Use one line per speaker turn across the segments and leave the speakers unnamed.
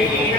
Hey.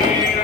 Om